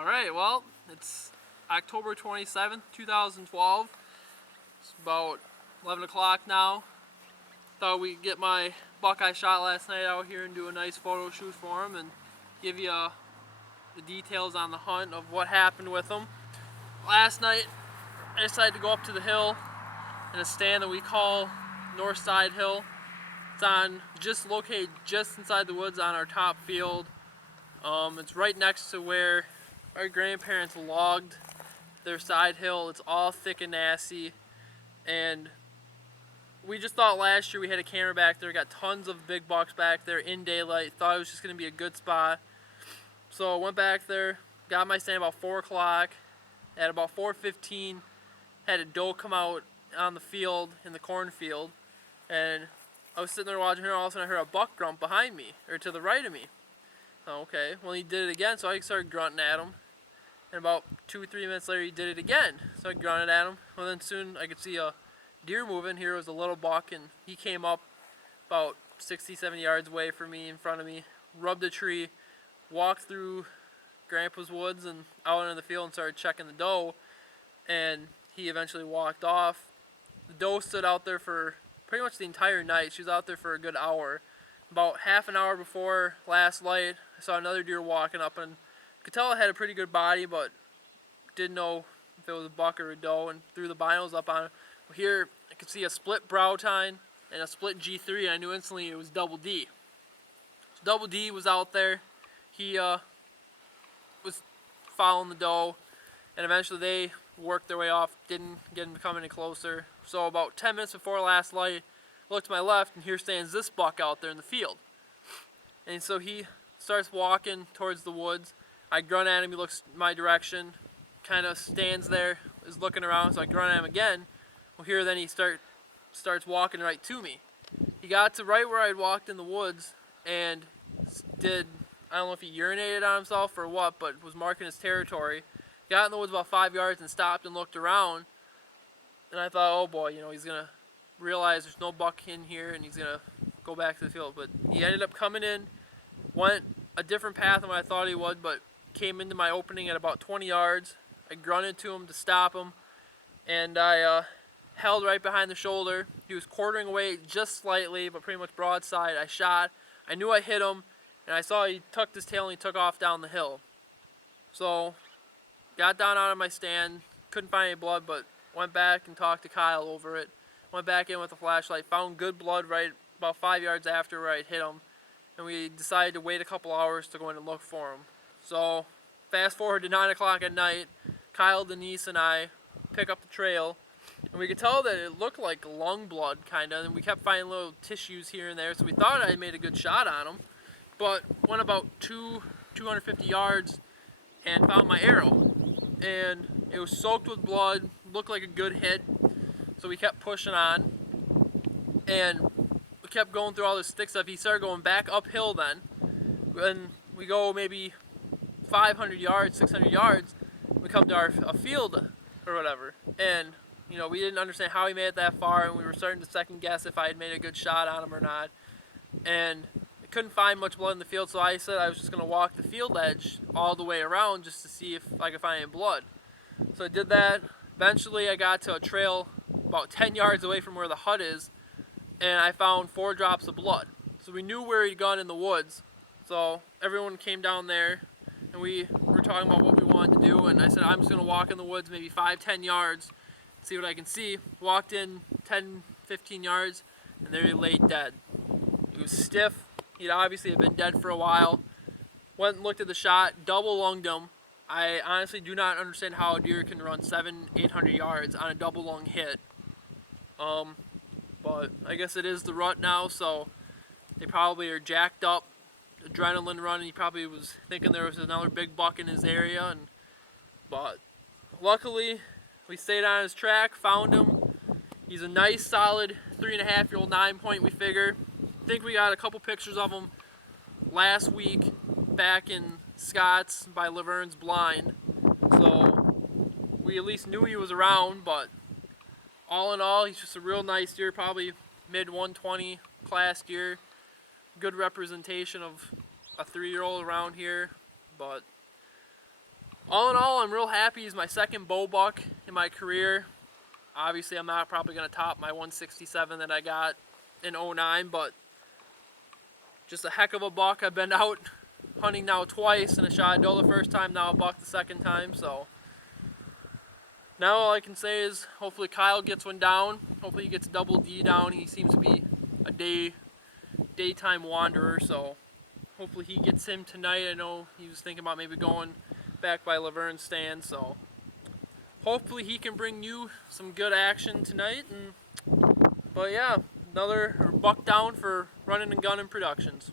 Alright, well, it's October 27th, 2012. It's about 11 o'clock now. Thought we'd get my buck I shot last night out here and do a nice photo shoot for him and give you the details on the hunt of what happened with him. Last night, I decided to go up to the hill in a stand that we call North Side Hill. It's located just inside the woods on our top field. It's right next to where our grandparents logged their side hill. It's all thick and nasty, and we just thought last year we had a camera back there, got tons of big bucks back there in daylight, thought it was just going to be a good spot. So I went back there, got my stand about 4 o'clock. At about 4:15, had a doe come out on the field, in the cornfield, and I was sitting there watching her, and all of a sudden I heard a buck grunt behind me, or to the right of me. Okay, well he did it again, so I started grunting at him. And about 2-3 minutes later he did it again, so I grunted at him. Well then soon I could see a deer moving. Here was a little buck, and he came up about 60-70 yards away from me, in front of me, rubbed a tree, walked through Grandpa's woods and out into the field and started checking the doe, and he eventually walked off. The doe stood out there for pretty much the entire night. She was out there for a good hour. About half an hour before last light, I saw another deer walking up, and could tell it had a pretty good body, but didn't know if it was a buck or a doe, and threw the binos up on it. Well, here I could see a split brow tine and a split G3, and I knew instantly it was Double D. So Double D was out there. He was following the doe, and eventually they worked their way off, didn't get him to come any closer. So about 10 minutes before last light, I looked to my left, and here stands this buck out there in the field. And so he starts walking towards the woods. I grunt at him, he looks my direction, kind of stands there, is looking around, so I grunt at him again. Well, here then he starts walking right to me. He got to right where I'd walked in the woods, and I don't know if he urinated on himself or what, but was marking his territory. Got in the woods about 5 yards and stopped and looked around, and I thought, oh boy, he's going to realize there's no buck in here, and he's going to go back to the field. But he ended up coming in, went a different path than what I thought he would, but came into my opening at about 20 yards. I grunted to him to stop him, and I held right behind the shoulder. He was quartering away just slightly, but pretty much broadside. I shot. I knew I hit him, and I saw he tucked his tail and he took off down the hill. So, got down out of my stand, couldn't find any blood, but went back and talked to Kyle over it. Went back in with a flashlight, found good blood right about 5 yards after where I'd hit him, and we decided to wait a couple hours to go in and look for him. So, fast forward to 9 o'clock at night, Kyle, Denise, and I pick up the trail, and we could tell that it looked like lung blood, kind of, and we kept finding little tissues here and there, so we thought I made a good shot on him, but went about 250 yards and found my arrow, and it was soaked with blood, looked like a good hit, so we kept pushing on, and we kept going through all this thick stuff. He started going back uphill then, when we go maybe 500 yards, 600 yards, we come to a field or whatever, and we didn't understand how he made it that far, and we were starting to second guess if I had made a good shot on him or not, and I couldn't find much blood in the field, so I said I was just going to walk the field edge all the way around just to see if I could find any blood. So I did that. Eventually I got to a trail about 10 yards away from where the hut is, and I found 4 drops of blood. So we knew where he'd gone in the woods, so everyone came down there, and we were talking about what we wanted to do, and I said I'm just going to walk in the woods maybe 5-10 yards, see what I can see. Walked in 10-15 yards, and there he lay dead. He was stiff. He'd obviously been dead for a while. Went and looked at the shot, double lunged him. I honestly do not understand how a deer can run 700-800 yards on a double lung hit. But I guess it is the rut now, so they probably are jacked up, adrenaline running. He probably was thinking there was another big buck in his area, but luckily we stayed on his track, found him. He's a nice solid 3.5-year-old 9-point, we figure. I think we got a couple pictures of him last week back in Scotts by Laverne's Blind, so we at least knew he was around. But all in all, he's just a real nice deer, probably mid 120 class deer. Good representation of a 3-year-old around here. But All in all, I'm real happy. He's my second bow buck in my career. Obviously, I'm not probably going to top my 167 that I got in 09, but just a heck of a buck. I've been out hunting now twice, and I shot a doe the first time, now a buck the second time. So now all I can say is hopefully Kyle gets one down. Hopefully he gets a double D down. He seems to be a daytime wanderer, so hopefully he gets him tonight. I know he was thinking about maybe going back by Laverne's stand, so hopefully he can bring you some good action tonight. But yeah, another buck down for Running and Gunning Productions.